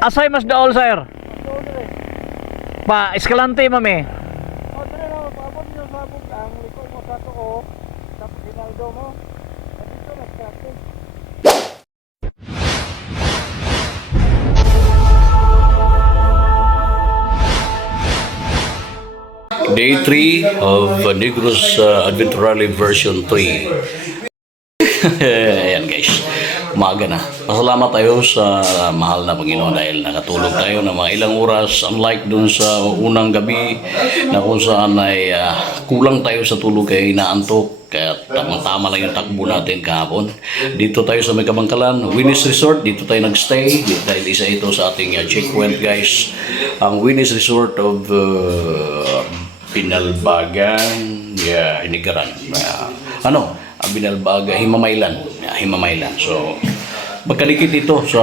Asay mas daol sir. Pa Escalante mami. O, dire na, paabot nyo sa bukang, likod mo sa tuo, tapos hinaldo mo. At dito na traffic. Day 3 of Negros Adventure Rally version 3. Ayan guys, umaga na. Pasalamat tayo sa mahal na Panginoon dahil nakatulog tayo ng mga ilang oras. Unlike dun sa unang gabi na kung saan ay kulang tayo sa tulog kaya inaantok. Kaya tamang-tama lang yung takbo natin kahapon. Dito tayo sa may Kabangkalan, Winnie's Resort. Dito tayo nagstay dahil isa ito sa ating checkpoint guys. Ang Winnie's Resort of Binalbagan, Inigaran. Binalbaga, Himamaylan. So, magkalikit ito sa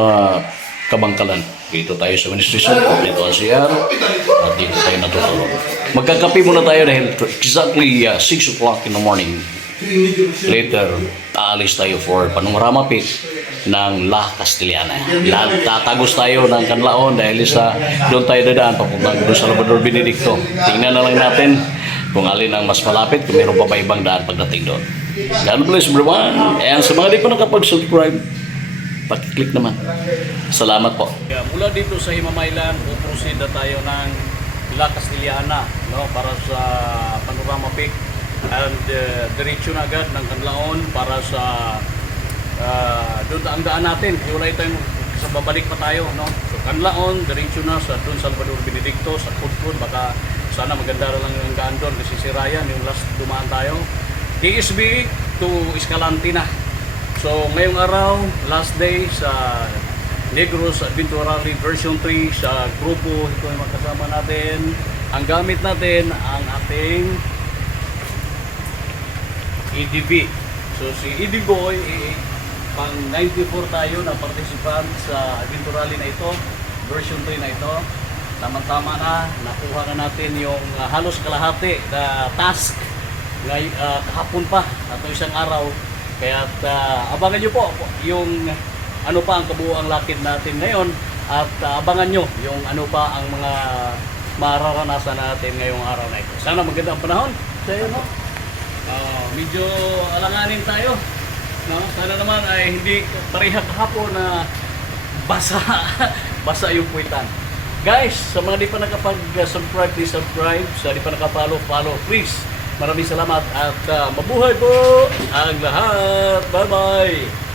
Kabangkalan. Dito tayo sa Winnie's Resort, dito ang CR, at dito tayo natutulog. Magkakape muna tayo dahil exactly 6 o'clock in the morning. Later, aalis tayo for Panorama Peak ng La Castellana. Tatagos tayo ng Canlaon dahil doon tayo dadaan papuntang doon sa Salvador Benedicto. Tingnan na lang natin kung alin ang mas malapit, kung meron pa ba ibang daan pagdating doon. God bless everyone. And sa mga di pa nakapag-subscribe, paki-click naman. Salamat po. Mula dito sa Himamaylan, puproceed na tayo ng La Castellana, para sa Panorama Peak. And diretso na agad ng Canlaon para sa doon ang daan natin. Wala tayong sa babalik pa tayo, So Canlaon, diretso na sa doon Salvador Benedicto, sa Pudpud. Baka sana maganda lang yung daan doon kasi si Ryan, yung last dumaan tayo. KSB to Escalante na. So ngayong araw, last day sa Negros Adventure Rally version 3 sa grupo. Ito yung magkasama natin. Ang gamit natin ang ating EDB. So si EDB Boy, pang 94 tayo na participant sa Adventure Rally na ito, version 3 na ito. Tama-tama na, nakuha na natin yung halos kalahati na task kahapon pa, at isang araw. Kaya abangan nyo po yung ano pa ang kabuuang lakid natin ngayon, at abangan nyo yung ano pa ang mga mararanasan natin ngayong araw na ito. Sana maganda ang panahon sa iyo, medyo alanganin tayo, Sana naman ay hindi pareha kahapon na basa yung puwitan. Guys, sa mga di pa nakapag-subscribe, please subscribe. Sa di pa nakapollow, follow please. Maraming salamat at mabuhay po ang lahat. Bye-bye!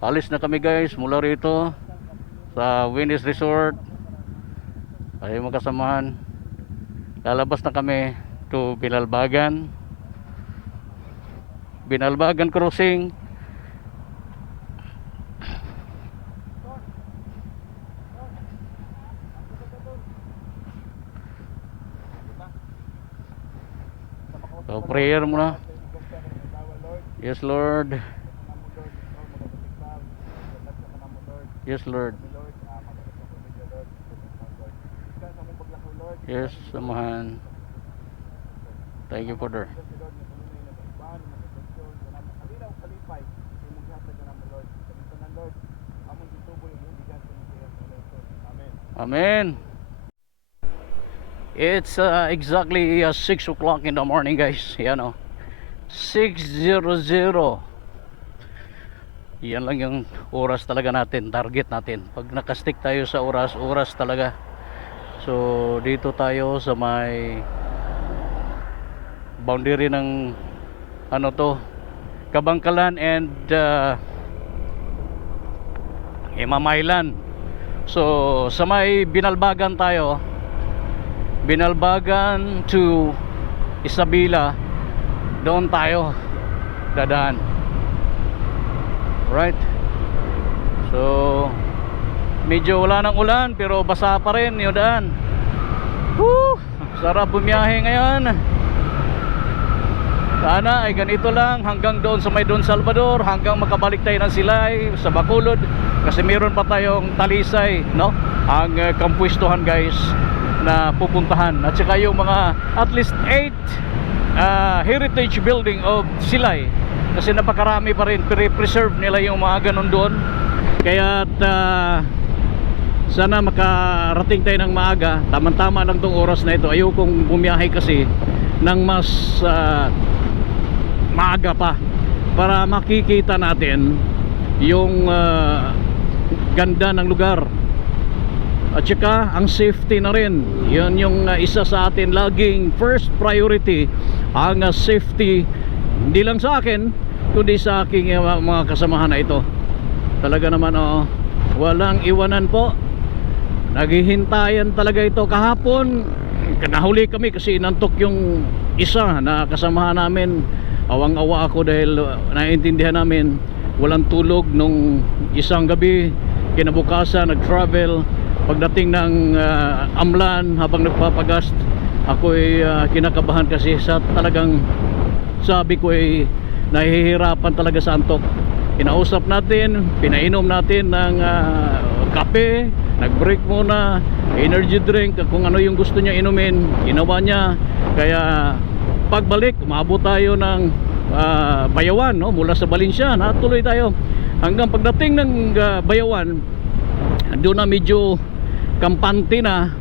Alis na kami guys mula rito sa Winnie's Resort. Ay magkasamahan. Lalabas na kami to Binalbagan Crossing. So prayer muna. Yes Lord. Yes, Lord. Yes, samahan. Thank you, Father. Amen. It's exactly 6 o'clock in the morning, guys. Yan 6:00. Yan lang yung oras talaga natin, target natin. Pag nakastick tayo sa oras talaga. So dito tayo sa may boundary ng Kabangkalan and Himamaylan. So sa may Binalbagan tayo, Binalbagan to Isabela, doon tayo dadaan. Right. So medyo wala ng ulan pero basa pa rin yung daan. Sarap bumiyahe ngayon. Sana ay ganito lang hanggang doon sa may Don Salvador, hanggang makabalik tayo ng Silay sa Bacolod, kasi meron pa tayong Talisay, no? Ang kampwestuhan guys na pupuntahan, at saka yung mga at least 8 heritage building of Silay, kasi napakarami pa rin, preserve nila yung mga ganun doon. Kaya sana makarating tayo ng maaga. Tama-tama lang tong oras na ito. Ayokong bumiyahe kasi ng mas maaga pa, para makikita natin yung ganda ng lugar, at saka ang safety na rin. Yun yung isa sa atin laging first priority, ang safety, hindi lang sa akin kundi sa aking mga kasamahan na ito. Talaga naman walang iwanan po, naghihintayan talaga ito. Kahapon nahuli kami kasi inantok yung isa na kasamahan namin. Awang-awa ako dahil naiintindihan namin walang tulog nung isang gabi. Kinabukasan nag-travel, pagdating ng Amlan habang nagpapagas, ako ay kinakabahan kasi sa talagang sabi ko ay nahihirapan talaga sa antok. Kinausap natin, pinainom natin ng kape, nag-break muna, energy drink, kung ano yung gusto niya inumin, ginawa niya. Kaya pagbalik, umabot tayo ng Bayawan, no? Mula sa Valencia, natuloy tayo hanggang pagdating ng Bayawan. Doon na medyo kampante na,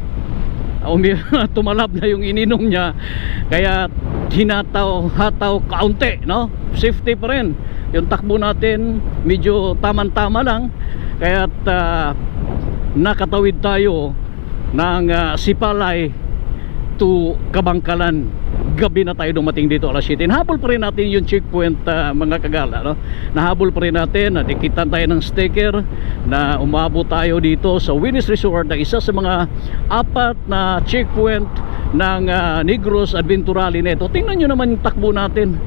tumalab na yung ininom niya, kaya hinataw-hataw kaunti, no? Safety pa rin yung takbo natin, medyo tamang-tama lang. Kaya nakatawid tayo ng Sipalay to Kabangkalan. Gabi na tayo dumating dito alas 7. Nahabol pa rin natin yung checkpoint, mga kagala, no? Nahabol pa rin natin, nadikitan tayo ng sticker na umabot tayo dito sa Winnie's Resort, na isa sa mga 4 na checkpoint ng Negros Adventurali nito. Tingnan nyo naman yung takbo natin,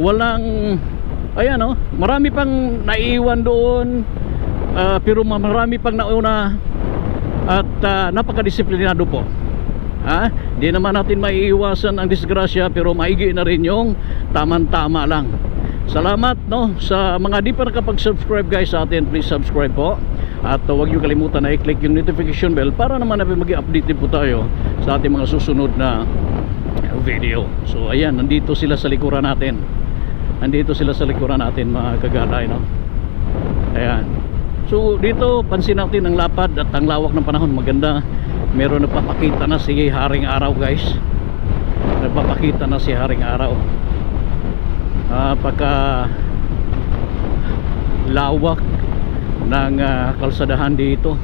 walang, ayan, no? Marami pang naiiwan doon, pero marami pang nauna, at napakadisiplinado po. Di naman natin maiiwasan ang disgrasya, pero maigi na rin yung tamang-tama lang. Salamat, no, sa mga di pa nakapag-subscribe guys sa atin. Please subscribe po, at huwag nyo kalimutan na i-click yung notification bell para naman mag-i-update po tayo sa ating mga susunod na video. So ayan, nandito sila sa likuran natin. Nandito sila sa likuran natin, mga kagalay, no? Ayan. So dito pansin natin ang lapad at ang lawak ng panahon, maganda. Meron nagpapakita na si Haring Araw guys. Nagpapakita na si Haring Araw. Pagka lawak ng kalsadahan dito.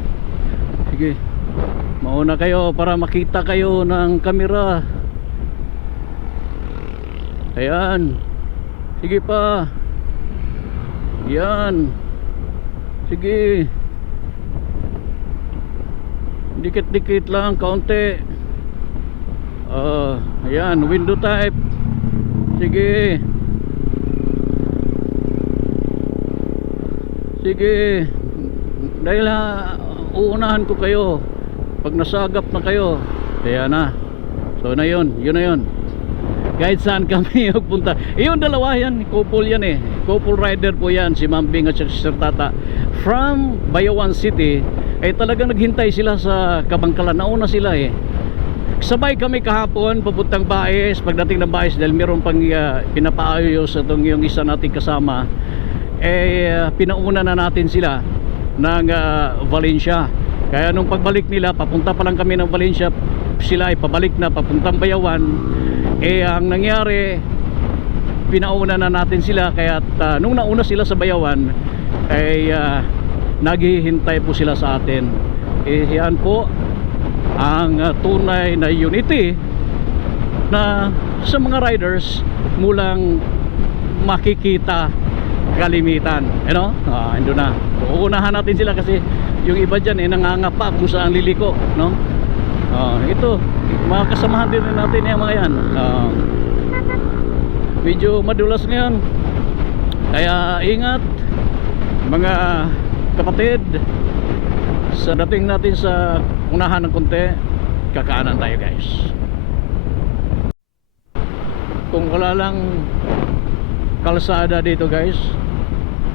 Sige, mauna kayo para makita kayo ng kamera. Ayan. Sige pa. Yan. Sige. Dikit-dikit lang, kaunti. Ayan, window type. Sige. Sige. Dahil uunahan ko kayo pag nasagap na kayo. Kaya na. So na yun, yun na yun. Kahit saan kami magpunta. Yung dalawa yan, couple yan eh. Couple rider po yan, si Ma'am Bing at si Sir Tata. From Bayawan City, eh talagang naghintay sila sa Kabangkalan. Nauna sila eh. Sabay kami kahapon papuntang Baes. Pagdating ng Baes, dahil meron pang pinapaayos itong yung isa nating kasama, pinauna na natin sila ng Valencia. Kaya nung pagbalik nila, papunta pa lang kami ng Valencia, sila ay pabalik na papuntang Bayawan. Ang nangyari, pinauna na natin sila. Kaya nung nauna sila sa Bayawan, naghihintay po sila sa atin. Yan po ang tunay na unity na sa mga riders mulang makikita kalimitan, ando na. Uunahan natin sila kasi yung iba dyan nangangapa kung saan liliko, no? Ito mga kasamahan din natin yung mga yan. Medyo madulas ngayon, kaya ingat mga kapatid. Sa dating natin sa unahan ng konti, Kakanan tayo guys. Kung wala lang kalsada dito guys,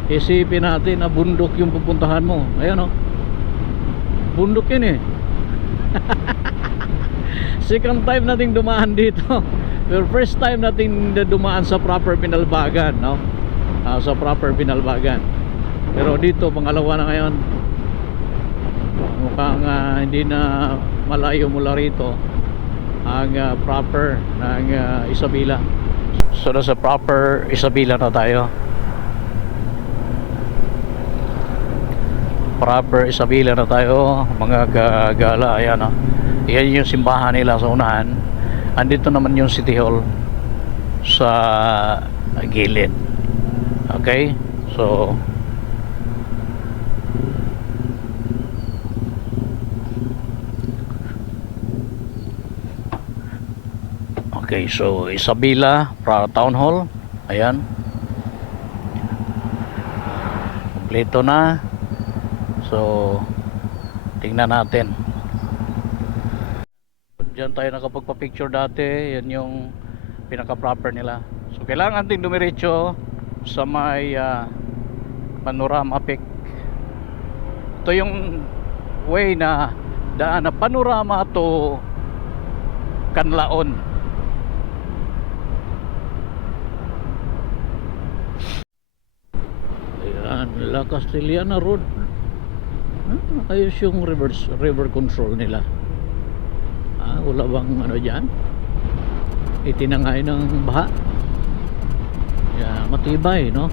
isipin natin na bundok yung pupuntahan mo. Ayan o, bundok yun eh. Second time nating dumaan dito. Pero first time nating dumaan sa proper Pinalbagan, no? Sa proper Pinalbagan. Pero dito pangalawa na ngayon. Mukhang hindi na malayo mula rito ang proper ng Isabela. So nasa proper Isabela na tayo. Proper Isabela na tayo, mga gagala. Ayan o, yan yung simbahan nila sa unahan. Andito naman yung City Hall sa gilid. Okay, so okay, so Isabela Town Hall. Ayan, kompleto na. So tingnan natin. Diyan tayo nakapagpa-picture dati. Yan yung pinaka-proper nila. So kailangan natin dumiretso sa may Panorama Peak. Ito yung way na daan na panorama to Canlaon. Ayan, La Castellana Road. Ayos yung river control nila. Wala bang ano dyan? Itinangay ng baha. Yan, matibay, no?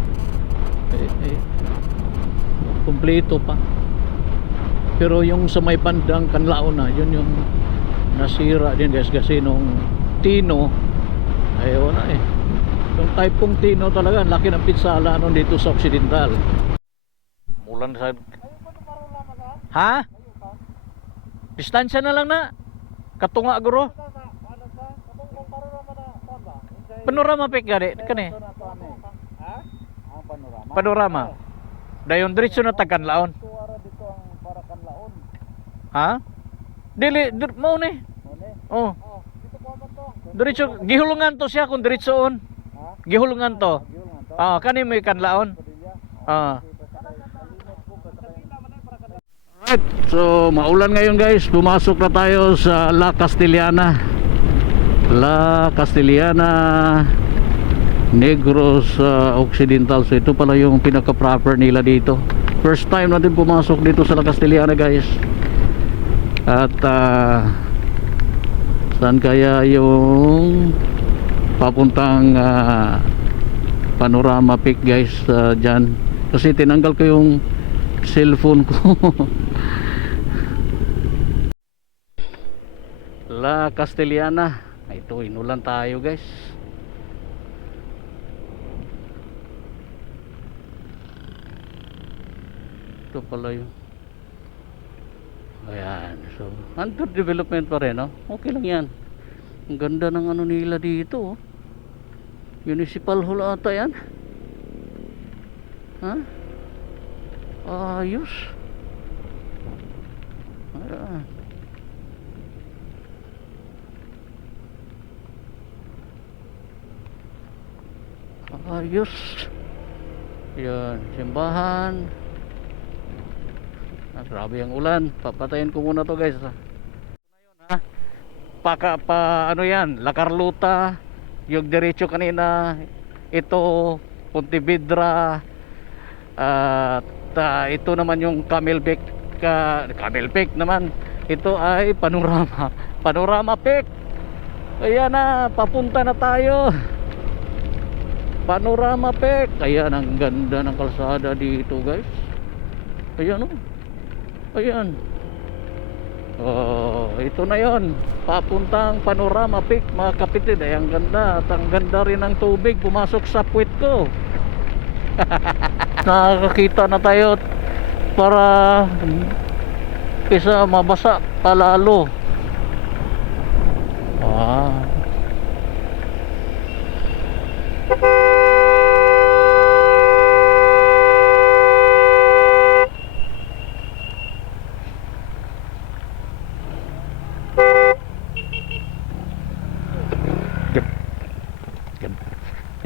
Kompleto pa. Pero yung sa may bandang Canlaon na, yun yung nasira din guys, kasi nung Tino ay wala eh. Yung typong Tino talaga, laki ng pinsala nun dito sa Occidental. Mulan sa... Ha? Distansya na lang na. Katunga guro. Panorama Peak gani kani. Panorama. Dayon diretso na Canlaon. Ha? Dili mo ni. Oh. Diretso gihulungan to siya kung diretsoon. Gihulungan to. Kani may Canlaon. Right, so maulan ngayon guys. Pumasok na tayo sa La Castellana. La Castellana Negros Occidental. So ito pala yung pinaka-proper nila dito. First time natin pumasok dito sa La Castellana guys. At saan kaya yung papuntang Panorama Peak guys, dyan. Kasi tinanggal ko yung cellphone ko. La Castellana. Ito, inulan tayo guys. Ito pala yung ayan. So under development pa rin, no? Okay lang yan. Ang ganda ng ano nila dito, oh. Municipal hall ata yan. Ayos. Ayan. Ayos. Yan, simbahan. Grabe ang ulan. Papatayin ko muna to guys. Ano yan, La Carlota. Yung diretso kanina, ito Pontevedra. Ito naman yung Camelback. Camelback naman. Ito ay Panorama Peak. Ayan na, papunta na tayo. Panorama Peak. Ayan, ang ganda ng kalsada dito guys. Ayan o. Ayan. Ito na yon, papuntang Panorama Peak mga kapitid. Ay ang ganda. At ang ganda rin ng tubig pumasok sa puwit ko. Nakakita na tayo para kaysa mabasa palalo.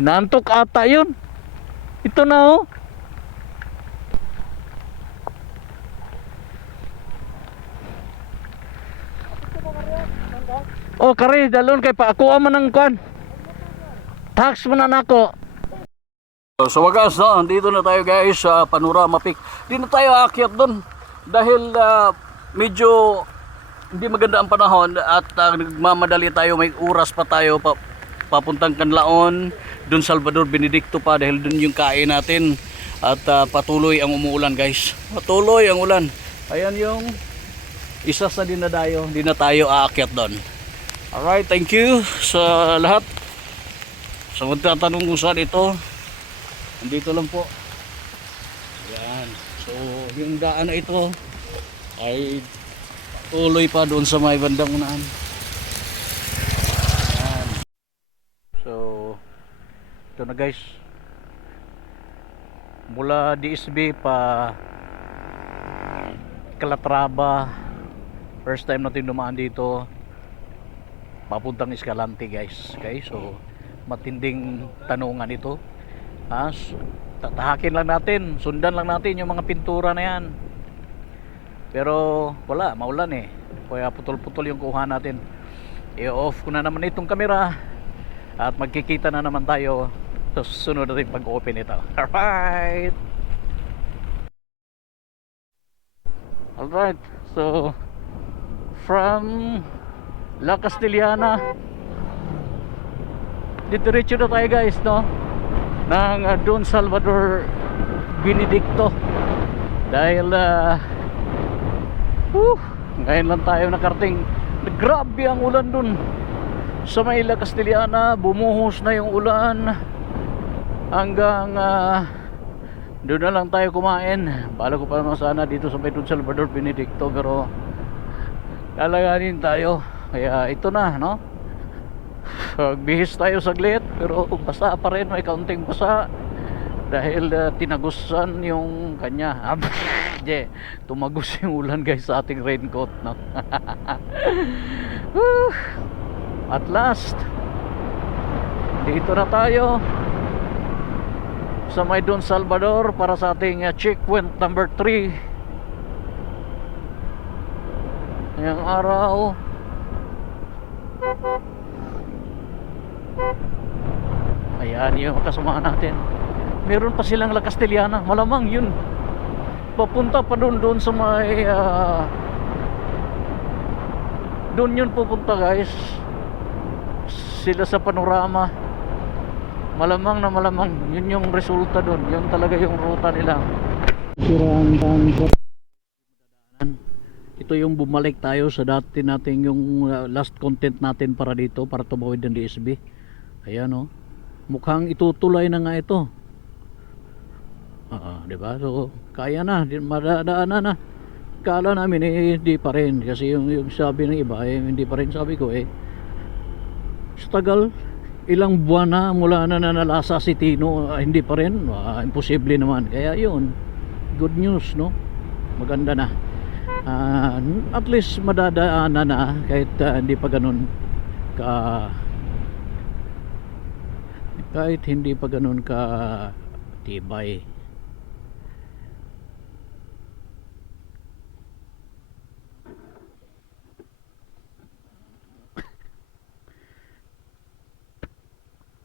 Nantok ata yun. Ito na oh. Oh, kari dalon kay paakuha man ng kwan. Tax mo na nako. Sa wagas, dito na tayo guys sa Panorama Peak. Di na tayo aakyat doon dahil medyo hindi maganda ang panahon at nagmamadali tayo, may oras pa tayo papuntang Canlaon, doon Salvador Benedicto pa dahil doon yung kain natin at patuloy ang umuulan guys. Patuloy ang ulan. Ayan yung isa sa dinadayo, di na tayo aakyat doon. Alright, thank you sa lahat. Sa magtatanong kung saan ito, andito lang po. Ayan. So, yung daan na ito ay tuloy pa doon sa may bandang unahan. Ayan. So, ito na guys. Mula DSB pa Calatrava, first time natin dumaan dito, papuntang Escalante guys. Okay, so matinding tanungan ito. Tatahakin lang natin, sundan lang natin yung mga pintura na yan, pero wala, maulan eh, kaya putol-putol yung kuha natin. I-off ko na naman itong camera at magkikita na naman tayo sa susunod natin pag-open ito. Alright, so from La Castellana diretso na tayo guys, no, ng Don Salvador Benedicto dahil ngayon lang tayo nakarating. Grabe ang ulan dun sa may La Castellana, bumuhos na yung ulan hanggang doon na lang tayo kumain. Bala ko pa naman sana dito sa may Don Salvador Benedicto, pero lalaganin tayo, kaya ito na, no. Bihis tayo saglit pero basa pa rin, may kaunting basa dahil tinagusan yung kanya. Tumagos yung ulan guys sa ating raincoat, no? At last, dito na tayo sa may Don Salvador para sa ating checkpoint number 3 ngayong araw. Ayan yung kasama natin. Meron pa silang La Castellana, malamang yun papunta pa doon sa may doon yun pupunta guys, sila sa Panorama. Malamang na malamang yun yung resulta doon, yun talaga yung ruta nila. Ito yung bumalik tayo sa dati natin yung last content natin para dito, para tumawid ng DSB. Ayan o, mukhang itutulay na nga ito. Diba? So kaya na, madadaanan na. Kala namin hindi pa rin, kasi yung sabi ng iba hindi pa rin. Sabi ko sa tagal, ilang buwan na mula na nalasa si Tino, hindi pa rin, imposible naman. Kaya yun, good news, no? Maganda na. At least madadaanan na kahit hindi pa ganun kahit hindi pa ganun ka tibay.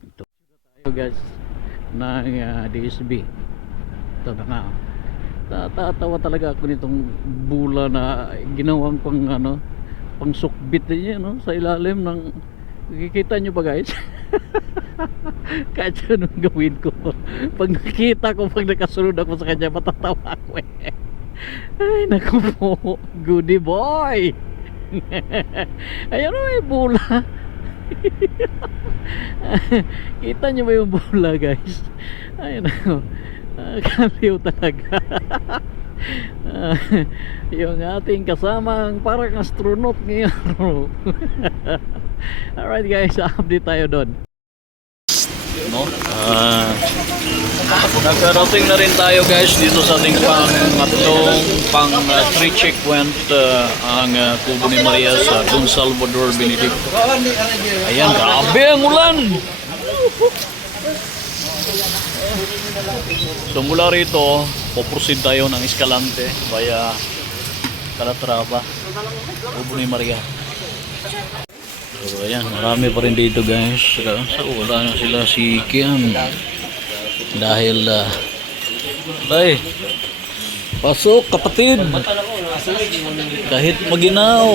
Ito tayo guys ng DSB. Ito na nga. Natatawa talaga ako nitong bula na ginawang pang sukbit niya, no, sa ilalim ng, nakikita nyo ba guys? Kahit anong gawin ko, pag nakita ko, pag nakasunod ako sa kanya, matatawa ako Ay naku po, goodie boy. Ayan o, may bula. Kita nyo ba yung bula guys? Ay naku, kaliw talaga. Yung ating kasamang parang astronaut ngayon. Alright guys, update tayo doon, no? Nakarating na rin tayo guys dito sa ating pang 3 checkpoint, ang Kubo ni Maria sa Don Salvador Benedicto. Ayan, grabe ang ulan. So mula rito, puproceed tayo ng Escalante via Calatrava, Ubo ni Maria. So ayan, marami pa rin dito guys. So wala na sila si Kian. Dahil ay, pasok kapatid. Kahit maginaw.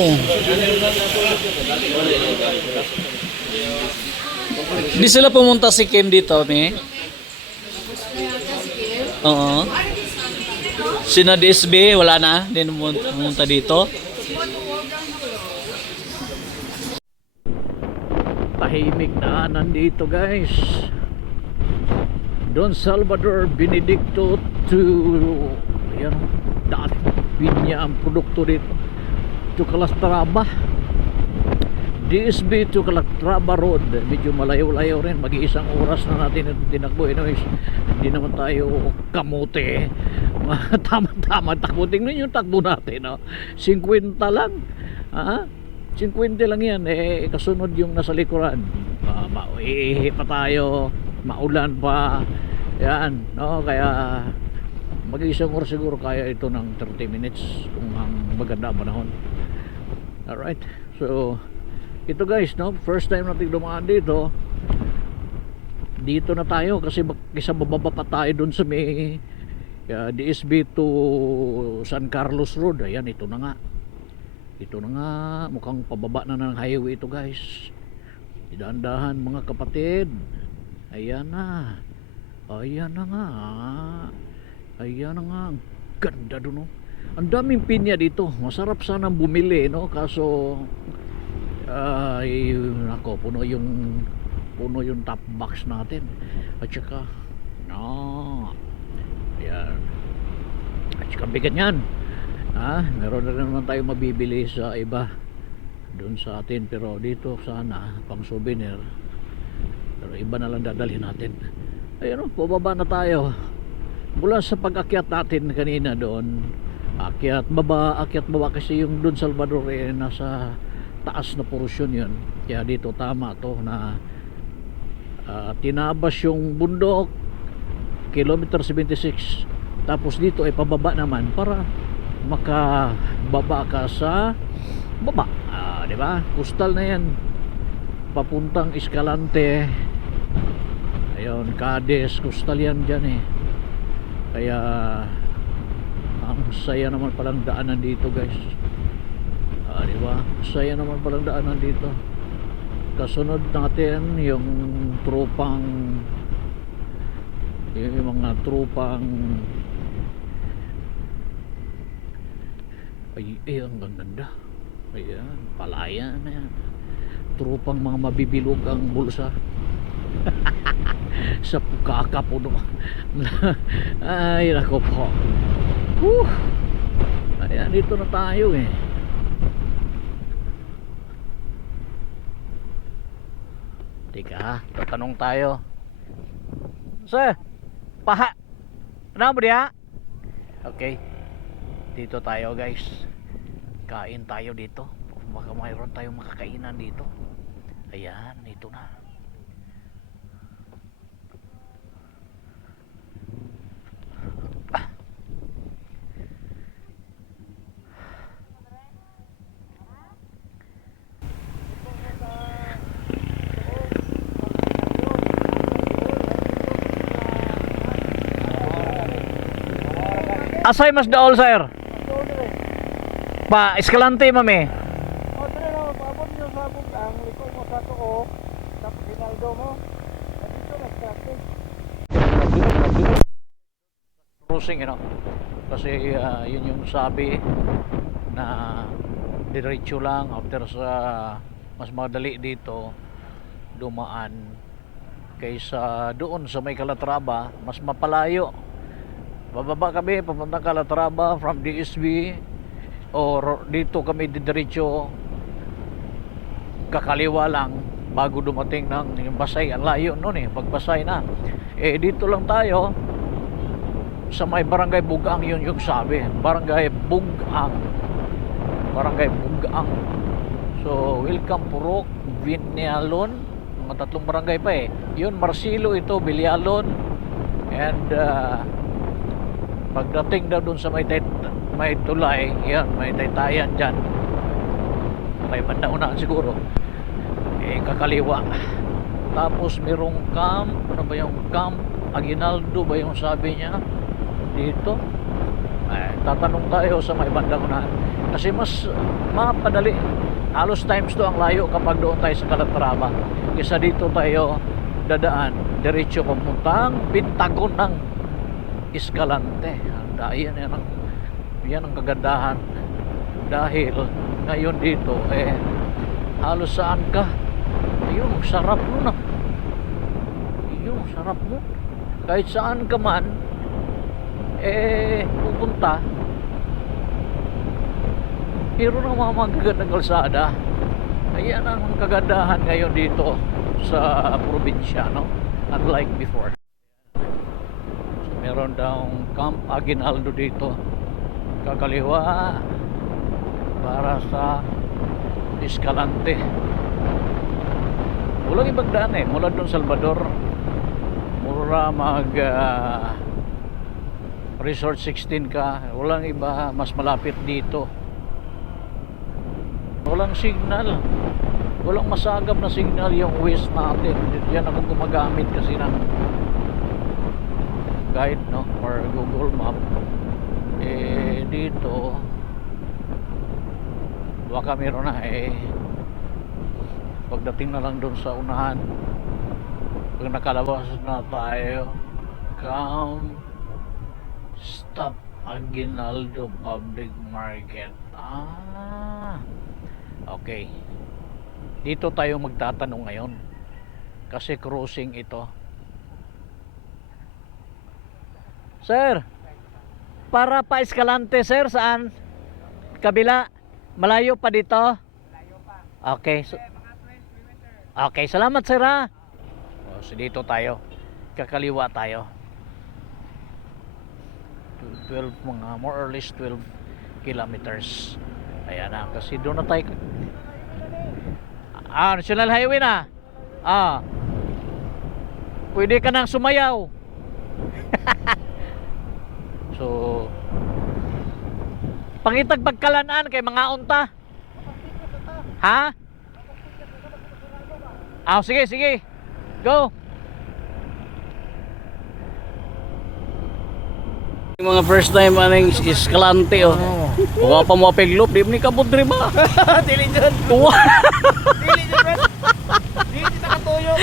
Hindi sila pumunta si Kim dito, ni? Oo. Sina DSB, wala na? Hindi pumunta dito? Tahimik na nandito guys. Don Salvador Benedicto to ayan, dati pinya ang produkto dito to Calatrava, DSB to Calatrava Road. Medyo malayo-layo rin, mag-iisang oras na natin ito tinakbo. Anyways, hindi naman tayo kamote. Tama-tama takbo. Tingnan yung takbo natin, no? 50 lang, 50 lang yan. Kasunod yung nasa likuran, mauihi pa tayo, maulan pa yan, no? Kaya mag-isang oras siguro kaya ito ng 30 minutes kung ang maganda panahon. Alright, so ito guys, no, first time natin dumaan dito. Dito na tayo kasi isa bababa pa tayo dun sa may DSB to San Carlos Road. Ayan, ito na nga, mukhang pababa na ng highway ito guys. Dahan-dahan mga kapatid. Ayan na nga, ang ganda doon, no? Ang daming pinya dito, masarap sanang bumili, no? Kaso nako, puno yung top box natin. At saka ayan, at saka bigat yan. Meron na naman tayo mabibili sa iba doon sa atin, pero dito sana pang souvenir. Pero iba na lang dadalhin natin. Ayun, pababa na tayo. Mula sa pag-akyat natin kanina doon, akyat baba kasi yung Don Salvador nasa taas na portion yun. Kaya dito tama to na tinabas yung bundok, kilometer 76. Tapos dito ay pababa naman para makababa ka sa baba. Di ba? Coastal na yan. Papuntang Escalante. Ayun, Cadiz, coastal yan dyan eh. Kaya ang saya naman palang daanan dito guys. Di ba? Saya naman palang daanan dito. Kasunod natin yung mga tropang ay ang ganda. Ayan, palaya na yan. Tropang mga mabibilog ang bulsa. Sa kakapuno. Ay nako po. Ayan, dito na tayo eh. Tika, tatanong tayo. Sir, paha. Ano mo diya? Okay. Dito tayo guys. Kain tayo dito. Baka mayroon tayong makakainan dito. Ayan, ito na. Asay mas daol sir. Pa Escalante mami. Dire na, paabot nyo sa bugang, liko mo sa tuo, tapos hinaldo mo. Dito na traffic. Crossing, you know. Kasi yun yung sabi na diretso lang after sa mas madali dito dumaan kaysa doon sa may Calatrava, mas mapalayo. Bababa kami papuntang Calatrava from DSB or dito kami diretso kakaliwa lang bago dumating ng yung Basay. Ang layo noon eh, pag Basay na dito lang tayo sa may Barangay Bugang. Yun yung sabi, Barangay Bugang. So welcome Purok, Binialon, mga tatlong barangay pa eh. Yun Marcelo, ito Bilialon, And pagdating daw dun sa may tulay, yan, may taytayan dyan, may banda unahan siguro, kakaliwa. Tapos merong camp, ano ba yung camp Aguinaldo ba yung sabi niya dito. Tatanong tayo sa may banda unahan kasi mas mapadali, halos times 2 ang layo kapag doon tayo sa Calatrava kaysa dito tayo dadaan diretso papuntang Pentagon ng Escalante. Yan ang kagandahan dahil ngayon dito halos saan ka, yun sarap nun sarap nun kahit saan ka man pupunta, hiro ng mga magagandang kalsada. Ayan ang kagandahan ngayon dito sa probinsya, no? Unlike before. So, meron daw Camp Aguinaldo dito kakaliwa para sa Escalante. Walang ibang daan mula doon Salvador mura mag Resort 16 ka, walang iba, mas malapit dito. Walang signal, walang masagap na signal yung west natin. Yan ako gumagamit kasi ng guide, no, or Google Map. Dito baka meron na pagdating na lang doon sa unahan, pag nakalabas na tayo, stop Aguinaldo Public Market. Okay, dito tayo magtatanong ngayon kasi crossing ito. Sir, para pa Escalante sir, saan? Kabila? Malayo pa dito? Malayo pa. Okay, Mga 20 kilometers. okay, salamat sir ha. So dito tayo, kakaliwa tayo. 12, mga more or less 12 kilometers. Ayan na, kasi doon na tayo. National Highway na. Pwede ka nang sumayaw. So pangitag pagkalanaan kay mga unta. Ha? Sige, go. Yung mga first time aning Escalante Buka pa mo peglop, di ni kabod rin ba? Dili dyan. Tuwa. Dili dyan. Dili dyan nakatuyo.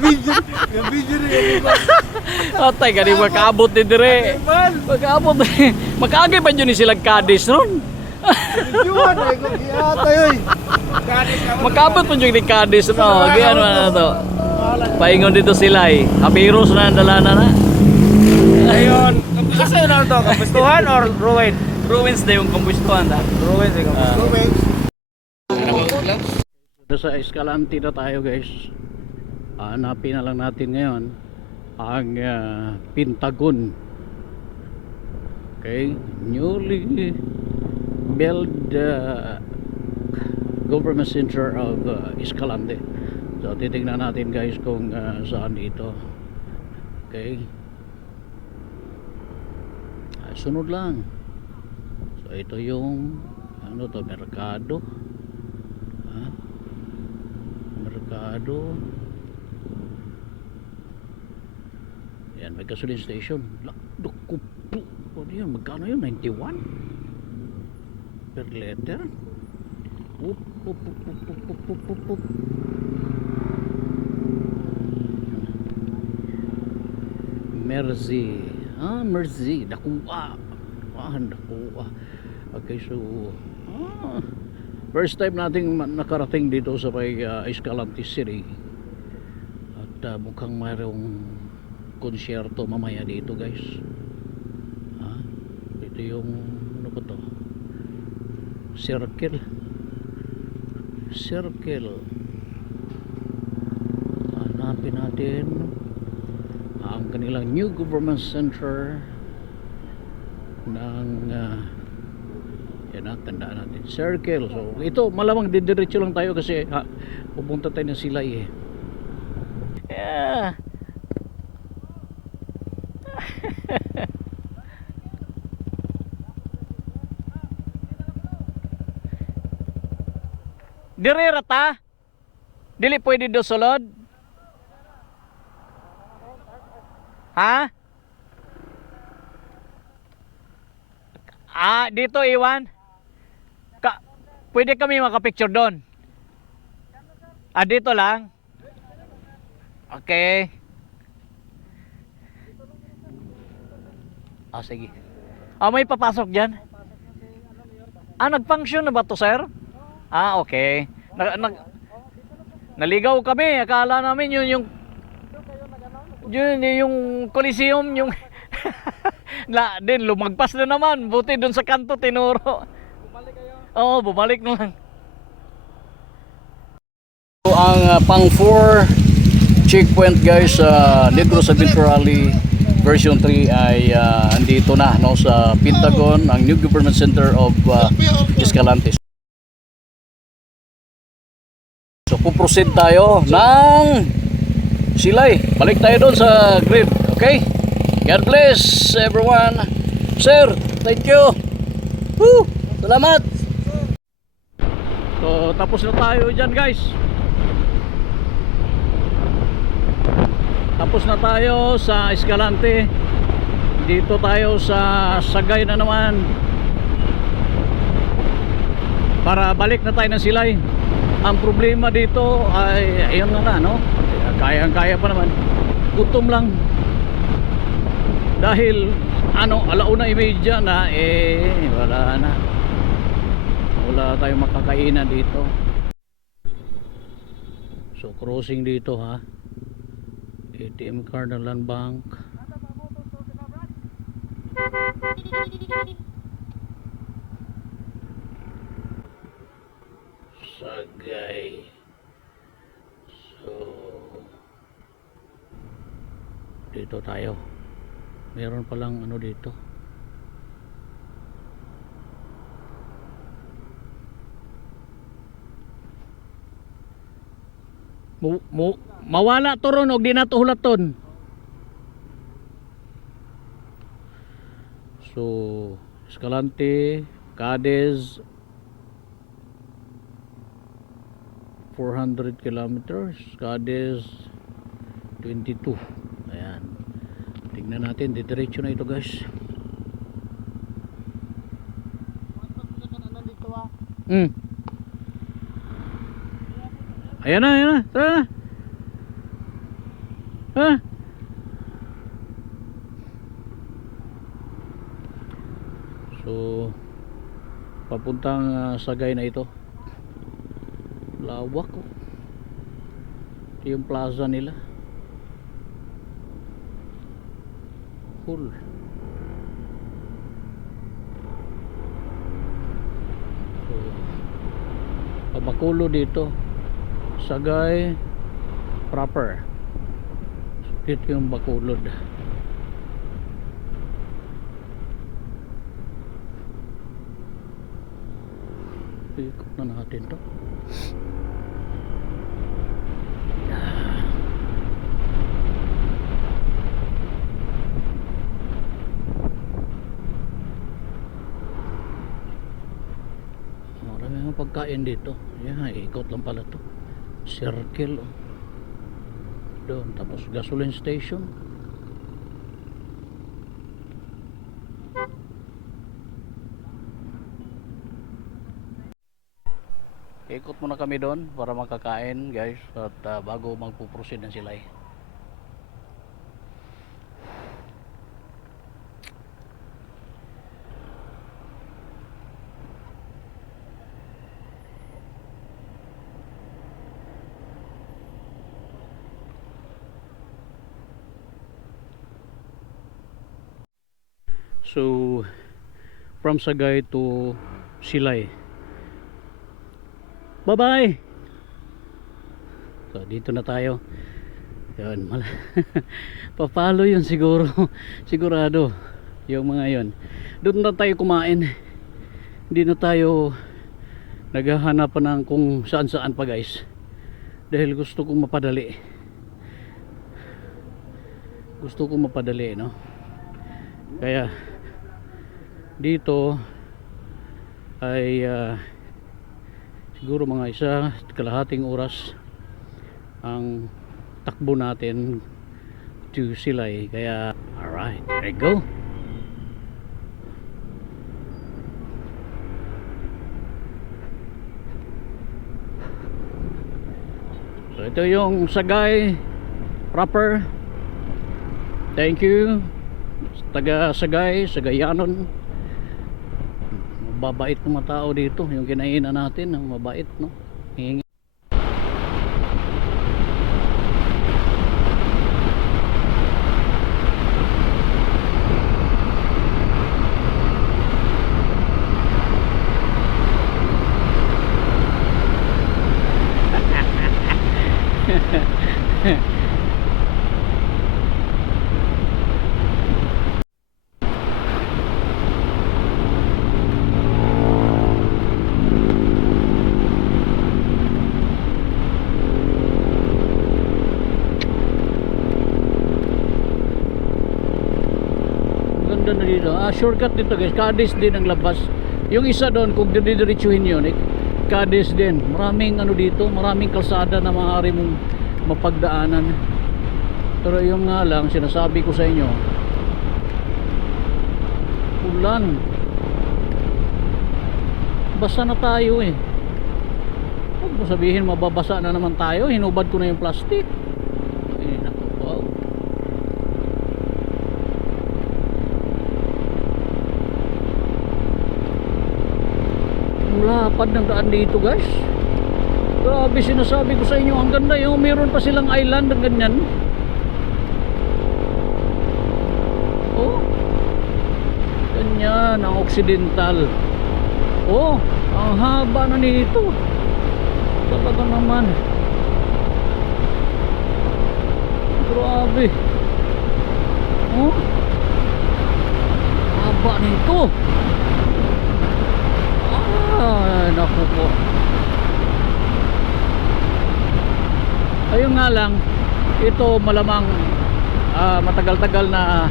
Video rin. Atay, gani magkaabot din dire. Magkaabot. Magkaagay pa dyan ni silang kadis ron. Videoan ay kung iyatay oy. Magkaabot pa dyan ni kadis no. Gyan mo na to. Paingon dito sila Habiros na dalana na. Ayun. Kasi na to, kapustuhan or ruin? Ruins na yung kumpustuhan da. Ruin ay kapustuhan. Sa Escalante na tayo guys. Hanapin na lang natin ngayon ang Pentagon. Okay, newly built government center of Escalante. So titingnan natin guys kung saan dito. Okay, sunod lang. So ito yung ano to, merkado. Merkado. Yan, may gasoline station. Naku po. Ano yun? Magkano yun? 91? Per liter? Up. Mercy. Mercy. Nakuha. Nakuha. Okay, so first time nating nakarating dito sa may Escalante City. At mukhang mayroong konsyerto mamaya dito guys. Ito yung ano ba to? Circle. Hanapin natin ang kanilang new government center ng yan na, tandaan natin, circle. So ito malamang didiretso lang tayo kasi pupunta tayo ng Silay yeah. Diri rata? Dili pwede do sulod? Ha? Dito iwan. Pwede kami makapicture doon. Dito lang. Okay. Sige. May papasok dyan. Nag-function na ba to, sir? Okay. Naligaw kami. Akala namin yun yung Coliseum, yung din lumagpas na naman. Buti dun sa kanto tinuro. Bumalik kayo. Oo, bumalik na lang. So, ang pang 4 checkpoint guys sa Negros Adventure Rally version 3 ay andito na no, sa Pentagon, ang New Government Center of Escalante. So puproceed tayo ng Silay. Balik tayo doon sa grid. Okay? God bless everyone. Sir, thank you. Woo! Salamat. So tapos na tayo dyan guys. Tapos na tayo sa Escalante. Dito tayo sa Sagay na naman. Para balik na tayo ng Silay. Ang problema dito ay ayun nga no. Kaya pa naman. Gutom lang. Dahil 1:30 na wala na. Wala tayong makakainan dito. So crossing dito ha. ATM card ng Land Bank. Sagay. So dito tayo. Meron palang dito. Mawala to ron og di na to hulaton. So Escalante, Cadiz 400 kilometers, Cadiz 22. Ayan. Tingnan natin, diretso na ito guys. Ayan na. Tara na. So papuntang Sagay na ito. Lawak oh. Ito yung plaza nila. Cool. So Bacolod dito. Sagay proper. Dito yung Bacolod. Ikot na natin to. Marami mga pagkain dito. Ikot lang pala to. Circle doon, tapos gasoline station. Ikot muna kami doon para makakain guys at bago magpuproceed na sila So from Sagay to Silay. Bye bye. So dito na tayo. Yun, papalo yun siguro. Sigurado yung mga yun. Doon na tayo kumain. Hindi na tayo naghahanap pa ng kung saan saan pa guys. Dahil gusto kong mapadali. No? Kaya dito ay siguro mga isa kalahating oras ang takbo natin to Silay. Kaya alright, there you go. So ito yung Sagay proper. Thank you taga Sagay, Sagayanon. Mababait ng mga tao dito. Yung kinainan natin ang mabait, no? Hingi. Ganda na dito. Shortcut dito guys. Cadiz din ang labas. Yung isa doon kung didiretsuhin yun, Cadiz din. Maraming ano dito, maraming kalsada na maaari mong mapagdaanan. Pero yung nga lang sinasabi ko sa inyo, ulan. Basa na tayo eh. Huwag mo sabihin mababasa na naman tayo. Hinubad ko na yung plastic. Ay, naku, wow. Lapad ng daan dito guys. Grabe, sinasabi ko sa inyo, ang ganda yung meron pa silang island ng ganyan. Oh, ganyan ang Occidental. Oh, ang haba na nito. Talaga naman. Grabe. Oh, haba nito. Ay, naku po. Ayun nga lang, ito malamang matagal-tagal na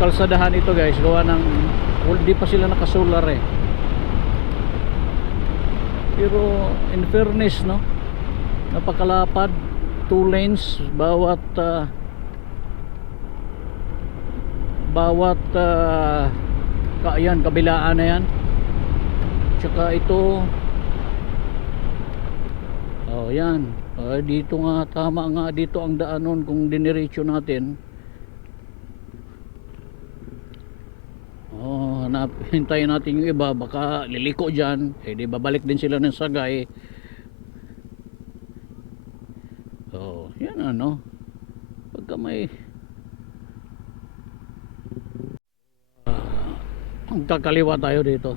kalsadahan ito guys. Gawa ng, hindi pa sila nakasolar eh. Pero in fairness, no, napakalapad. 2 lanes bawat ayan, kabilaan na yan. Tsaka ito, oh yan, dito nga, tama nga dito ang daanon kung diniretso natin. Oh, hintayin natin yung iba, baka liliko dyan, di babalik din sila ng Sagay. Oh, yan ano, pagka may kakaliwa tayo dito.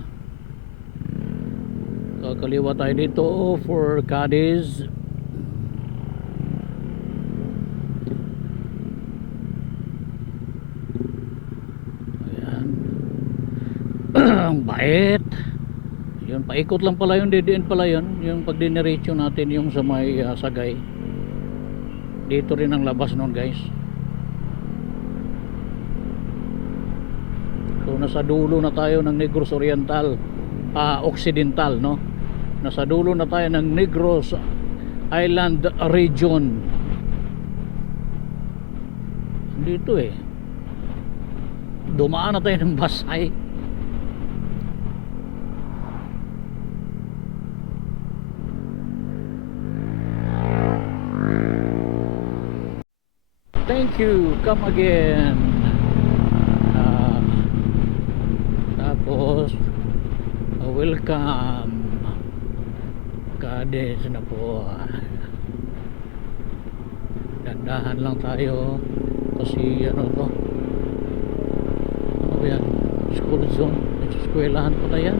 Kakaliwa tayo dito for Cadiz. Ayan. Ang bait. Yun, paikot lang pala yun, didiin pala yun. Yung pagdiniretso natin yung sa may Sagay. Dito rin ang labas nun guys. So nasa dulo na tayo ng Negros Oriental, Occidental, no? Nasa dulo na tayo ng Negros Island region. Dito eh. Dumaan na tayo ng Basay. Thank you, come again. Tapos welcome Cadiz na po. Dandahan lang tayo kasi ano to, ano ba yan, school zone, eskwelahan pa na yan.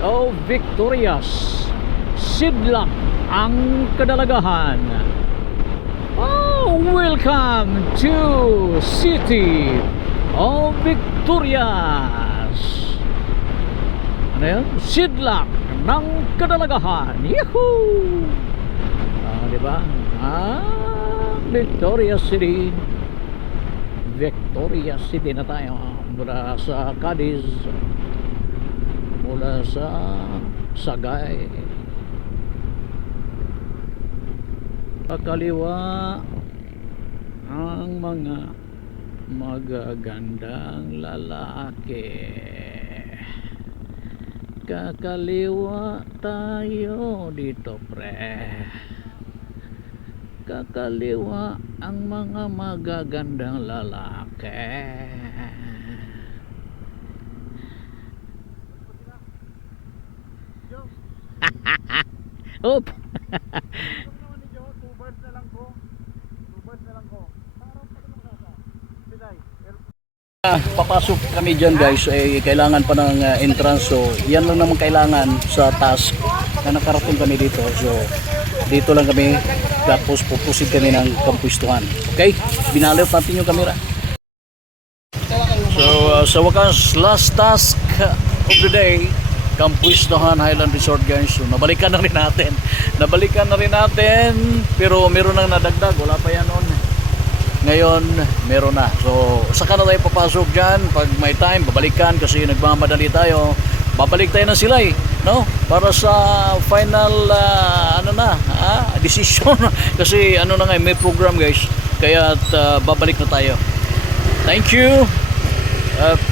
Oh, Victorious Sidlak ang kadalagahan. Oh, welcome to City of Victorias. Ano yun? Sidlak ng kadalagahan. Yahoo! Diba? Victorias City, Victoria City na tayo mula sa Cadiz, mula sa Sagay. Pakaliwa ang mga magagandang lalaki. Kakaliwa tayo dito, pre. Kakaliwa ang mga magagandang lalaki. Oop. Papasok kami dyan guys, kailangan pa ng entrance, so yan lang naman kailangan sa task na nakarating kami dito. So dito lang kami, tapos pupusid kami ng kampwistuhan. Okay, binalot natin yung camera. So sa wakas, last task of the day, Kampwistuhan Highland Resort guys. So nabalikan na rin natin, pero meron nang nadagdag, wala pa yan noon. Ngayon meron na, so saka na tayo papasok dyan pag may time, babalikan kasi nagmamadali tayo, babalik tayo ng Silay, no? Para sa final decision kasi ano na nga, may program guys, kaya babalik na tayo. Thank you. At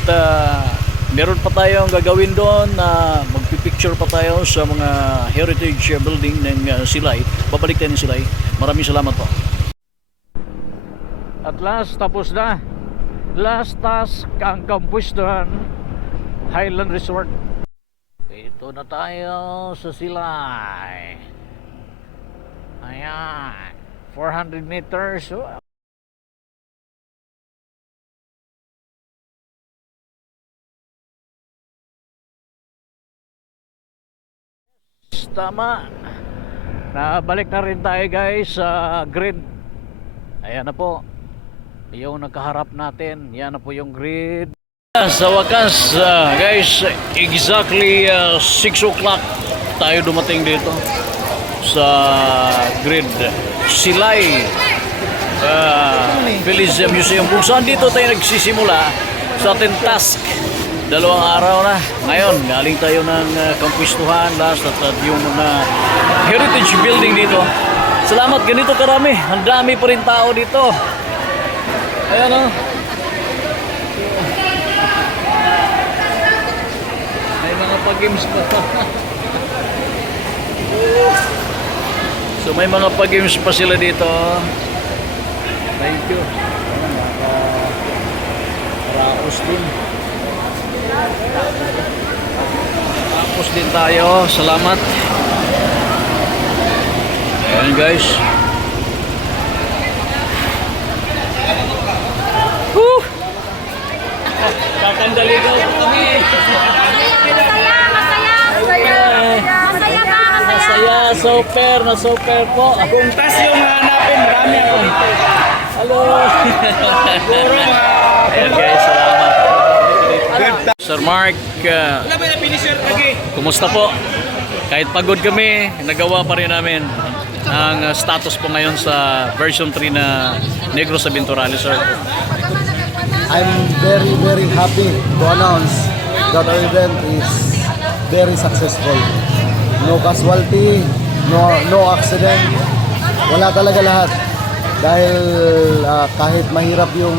meron pa tayong gagawin doon, na magpipicture pa tayo sa mga heritage building ng Silay. Babalik tayo ng Silay. Maraming salamat po. At last, tapos na. Last task ang Kampwistuhan Highland Resort. Ito na tayo sa Silay. Ayan, 400 meters. Tama. Nabalik na rin tayo guys sa grid. Ayan na po yung nakaharap natin, yan na po yung grid. Sa wakas guys, exactly 6 o'clock tayo dumating dito sa grid Silay Village Museum, kung saan dito tayo nagsisimula sa ating task. 2 araw na. Ngayon galing tayo ng Kampwistuhan last at yung heritage building dito. Salamat, ganito karami, ang dami pa rin tao dito. Ayan o. May mga pag-games pa. So may mga pag-games pa sila dito. Thank you. Rakos din. Rakos din tayo. Salamat. Ayan guys. Kakandali daw kami. Masaya, super, na super po. Kung tas yung hanapin, marami ako dito. Hello. Puro Ayan guys, salamat. Sir Mark, kumusta po? Kahit pagod kami, nagawa pa rin namin ang status po ngayon sa version 3 na Negros Aventurales, sir. I'm very happy to announce that our event is very successful. No casualty, no accident. Wala talaga lahat. Dahil kahit mahirap yung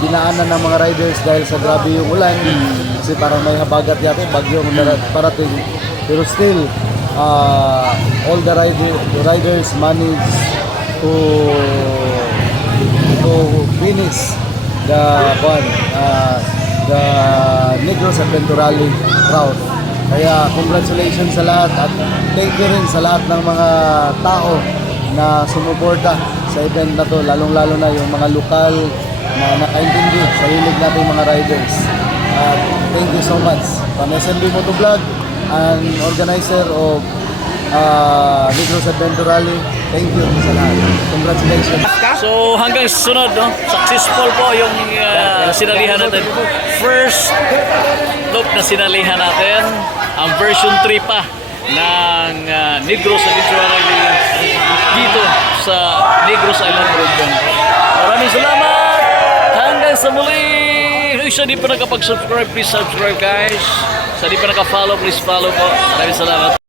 dinaanan ng mga riders dahil sa grabe yung ulan, kasi parang may habagat yata, bagyong parating. Pero still, all the riders managed to finish the Negros Aventurales route. Kaya congratulations sa lahat at thank you rin sa lahat ng mga tao na sumuporta sa event na to, lalong-lalo na yung mga lokal na nakaintindi sa hilig nating mga riders. Thank you so much from SMB Motovlog and organizer of Negros Aventurales. Thank you sa lahat. Congratulations. So hanggang sunod, no? Successful po yung sinalihan natin. First loop na sinalihan natin, ang version 3 pa ng Negros Aventurales dito sa Negros Island Region. Maraming salamat! hanggang sa muli! Sa di pa nakapag-subscribe, please subscribe guys. Sa di pa naka-follow, please follow po. Maraming salamat.